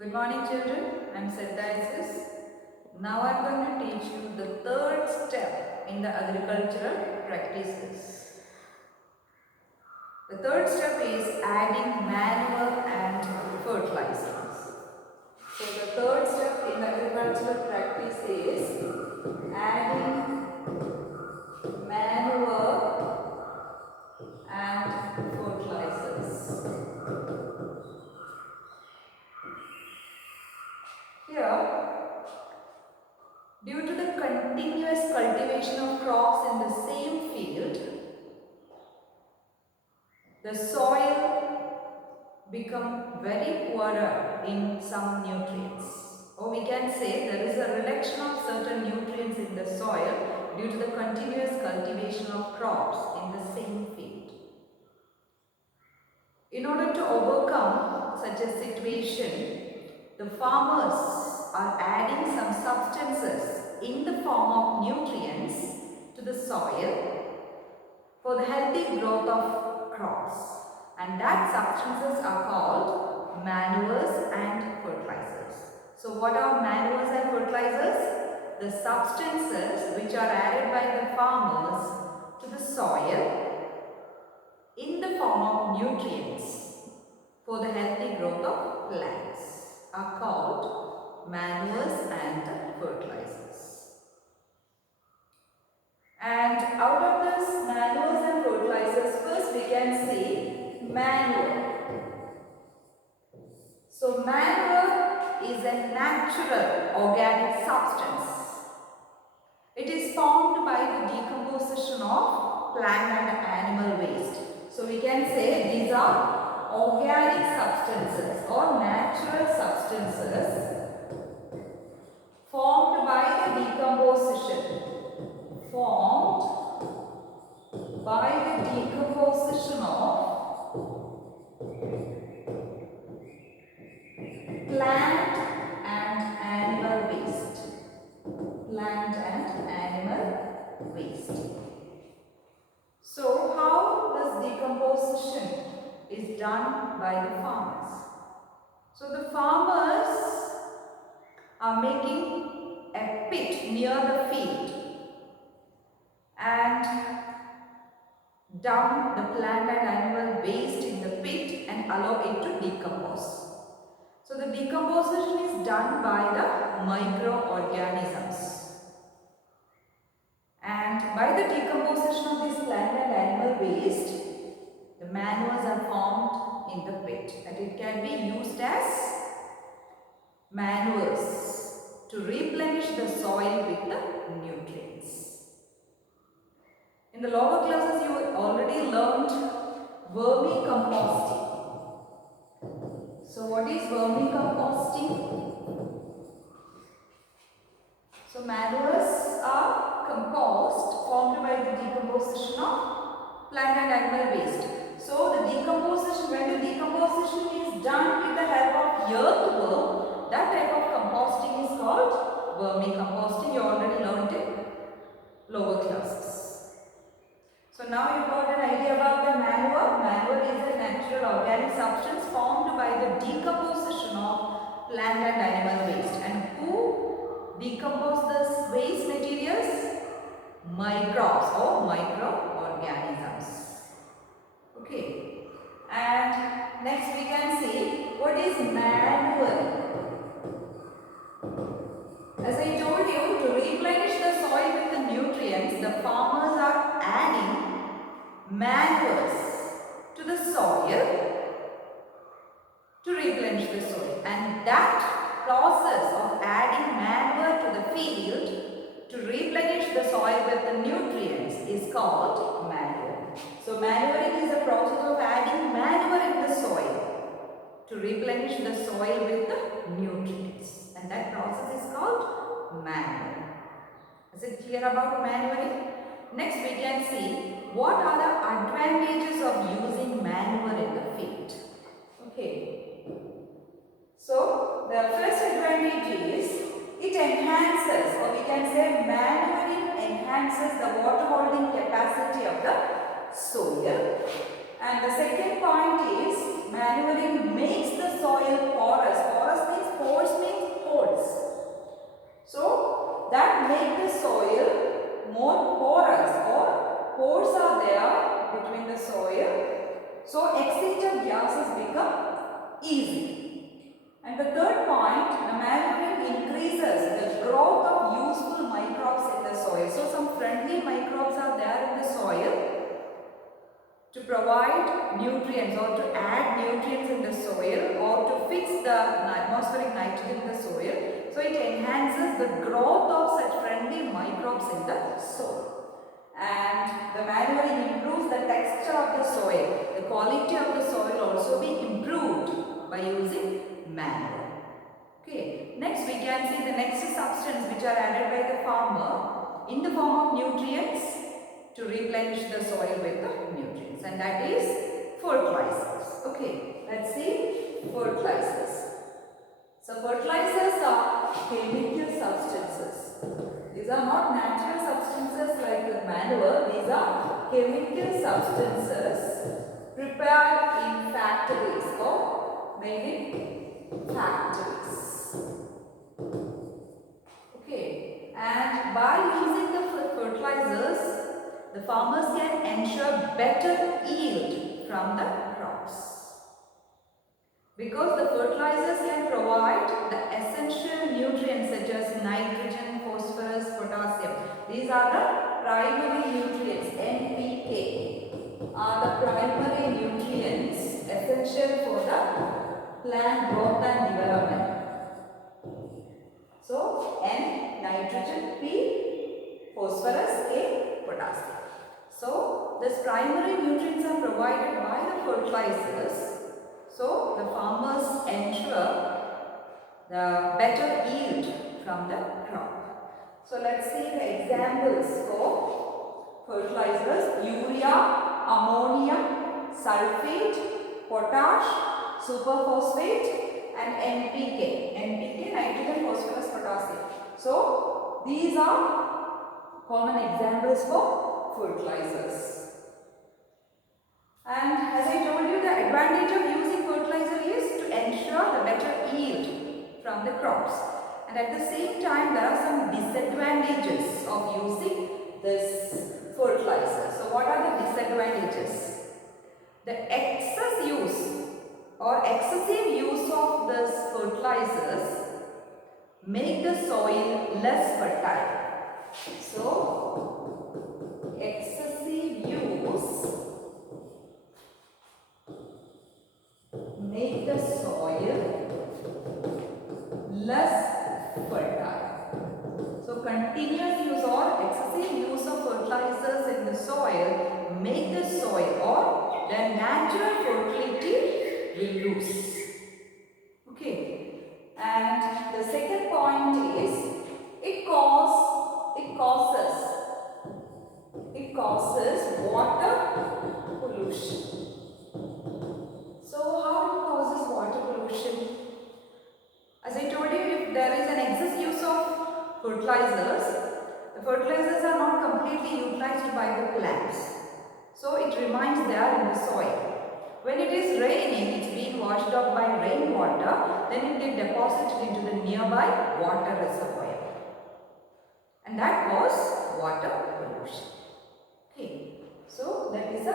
Good morning children, I am Fertilizer. Now I am going to teach you the third step in the agricultural practices. The third step is adding manure and fertilizers. So the third step in the agricultural practice is adding manure and fertilizers. Here, due to the continuous cultivation of crops in the same field, the soil become very poorer in some nutrients. Or we can say there is a reduction of certain nutrients in the soil due to the continuous cultivation of crops in the same field. In order to overcome such a situation, the farmers are adding some substances in the form of nutrients to the soil for the healthy growth of crops, and that substances are called manures and fertilizers. So what are manures and fertilizers? The substances which are added by the farmers to the soil in the form of nutrients for the healthy growth of plants are called manures and fertilizers. And out of this manures and fertilizers, first we can see manure. So manure is a natural organic substance. It is formed by the decomposition of plant and animal waste. So we can say these are organic substances or natural substances formed by the decomposition. Formed by the decomposition of plant and animal waste. Plant and animal waste. So how this decomposition is done by the farmers? So the farmers are making a pit near the field and dump the plant and animal waste in the pit and allow it to decompose. So the decomposition is done by the microorganisms. And by the decomposition of this plant and animal waste, the manures are formed in the pit, and it can be used as manures to replenish the soil with the nutrients. In the lower classes, you already learned vermicomposting. So what is vermicomposting? So manures are compost formed by the decomposition of plant and animal waste. So the decomposition, when the decomposition is done with the help of earthworm, that type of composting is called vermicomposting. You already learned in lower classes. So now you got an idea about the manure. Manure is a natural organic substance formed by the decomposition of plant and animal waste. And who decompose this waste materials? Microbes or microorganisms. Okay. And next we can see what is manure. As I told you, to replenish the soil with the nutrients, the farmers are adding manures to the soil to replenish the soil, and that process of adding manure to the field to replenish the soil with the nutrients is called manure. So manuring is a process of adding manure in the soil to replenish the soil with the nutrients, and that process is called manure. Is it clear about manuring? Next we can see what are the advantages of using manure in the field. Okay. So the first advantage is it enhances, or we can say manuring enhances the water holding capacity of the soil. And the second point is manuring makes the soil porous. Porous means increases the growth of useful microbes in the soil. So some friendly microbes are there in the soil to provide nutrients or to add nutrients in the soil or to fix the atmospheric nitrogen in the soil. So it enhances the growth of such friendly microbes in the soil. And the manuring improves the texture of the soil. The quality of the soil also be improved by using manure. Okay. Next we can see the next substance which are added by the farmer in the form of nutrients to replenish the soil with the nutrients, and that is fertilizers. Okay, let's see fertilizers. So fertilizers are chemical substances. These are not natural substances like the manure. These are chemical substances prepared in factories or made in factories. Okay, and by using the fertilizers, the farmers can ensure better yield from the crops. Because the fertilizers can provide the essential nutrients such as nitrogen, phosphorus, potassium. These are the primary nutrients. NPK are the primary nutrients essential for the plant growth and development. So N nitrogen, P phosphorus, K potassium. So these primary nutrients are provided by the fertilizers. So the farmers ensure the better yield from the crop. So let's see the examples for fertilizers: urea, ammonia, sulfate, potash, superphosphate, and NPK. NPK, nitrogen, phosphorus, potassium. So these are common examples for fertilizers. And as I told you, the advantage of using fertilizer is to ensure the better yield from the crops. And at the same time, there are some disadvantages of using this fertilizer. So what are the disadvantages? The excess use or excessive use of these fertilizers make the soil less fertile. So excessive use make the soil less fertile. So continuous use or excessive use of fertilizers in the soil make the soil or the natural fertility will lose. Okay. And the second point is it causes water pollution. So how it causes water pollution? As I told you, if there is an excess use of fertilizers, the fertilizers are not completely utilized by the plants. So it remains there in the soil. When it is raining, it's being washed off by rainwater, then it gets deposited into the nearby water reservoir. And that causes water pollution. Okay. So that is a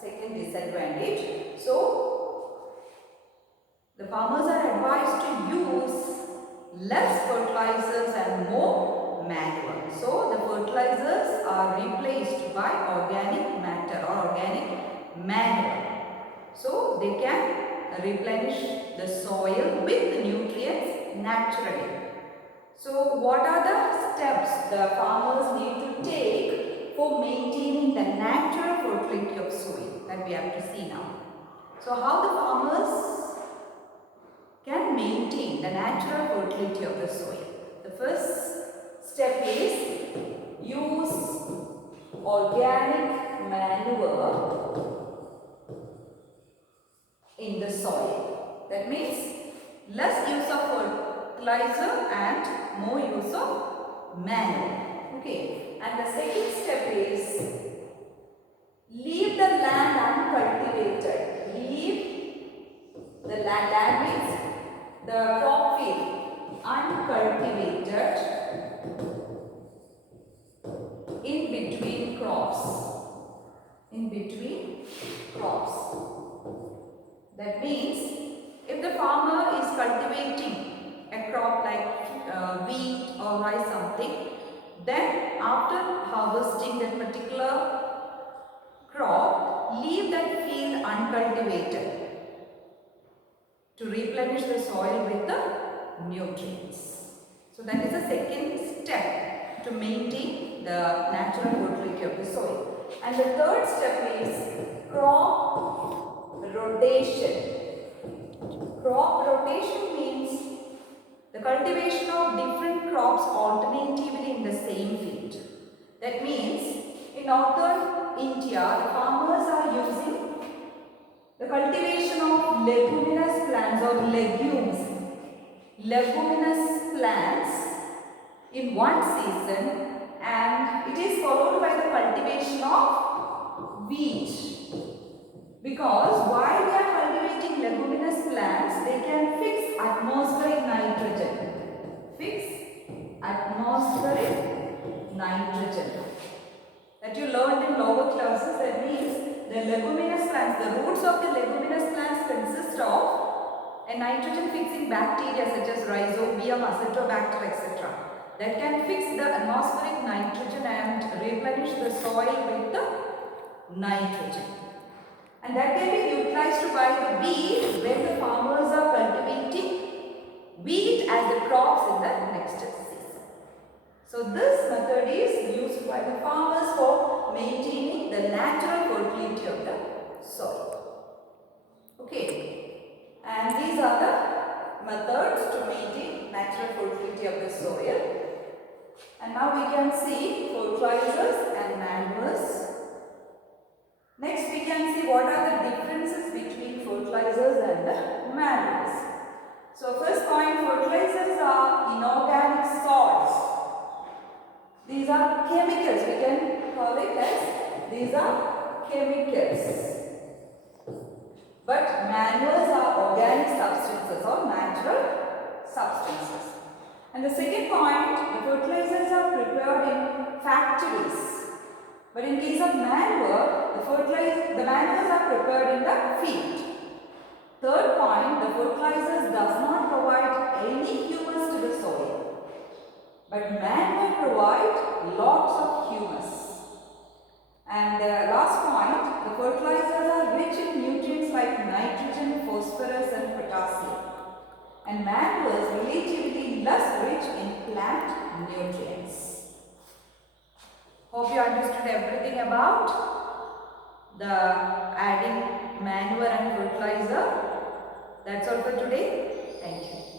second disadvantage. So the farmers are advised to use less fertilizers and more manure. So the fertilizers are replaced by organic matter or organic manure. So they can replenish the soil with nutrients naturally. So what are the steps the farmers need to take for maintaining the natural fertility of soil that we have to see now? So how the farmers can maintain the natural fertility of the soil? The first step is use organic manure in the soil. That means less use of fertilizer and more use of manure. Okay. And the second step is leave the land uncultivated. Leave the land. Land means the crop field uncultivated in between crops. In between crops. That means if the farmer is cultivating a crop like fertilize something. Then after harvesting that particular crop, leave that field uncultivated to replenish the soil with the nutrients. So that is the second step to maintain the natural fertility of the soil. And the third step is crop rotation. Crop rotation means the cultivation of different crops alternatively in the same field. That means in northern India, the farmers are using the cultivation of leguminous plants or legumes. Leguminous plants in one season, and it is followed by the cultivation of wheat. Because while they are cultivating leguminous plants, they can fix atmospheric nitrogen. Fix atmospheric nitrogen. That you learned in lower classes. That means the leguminous plants, the roots of the leguminous plants consist of a nitrogen fixing bacteria such as rhizobium, acetobacter, etc. that can fix the atmospheric nitrogen and replenish the soil with the nitrogen. And that can be utilized by the wheat when the farmers are cultivating wheat as the crops in the next season. So this method is used by the farmers for maintaining the natural fertility of the soil. Okay, and these are the methods to maintain natural fertility of the soil. And now we can see fertilizers and manures. Next we can see what are the differences between fertilizers and the manures. So first point, fertilizers are inorganic salts. These are chemicals, we can call it as these are chemicals. But manures are organic substances or natural substances. And the second point, the fertilizers are prepared in factories. But in case of manure, the manures are prepared in the field. Third point, the fertilizers does not provide any humus to the soil. But manure provide lots of humus. And last point, the fertilizers are rich in nutrients like nitrogen, phosphorus and potassium. And manures relatively less rich in plant nutrients. Hope you understood everything about the adding manure and fertilizer. That's all for today. Thank you.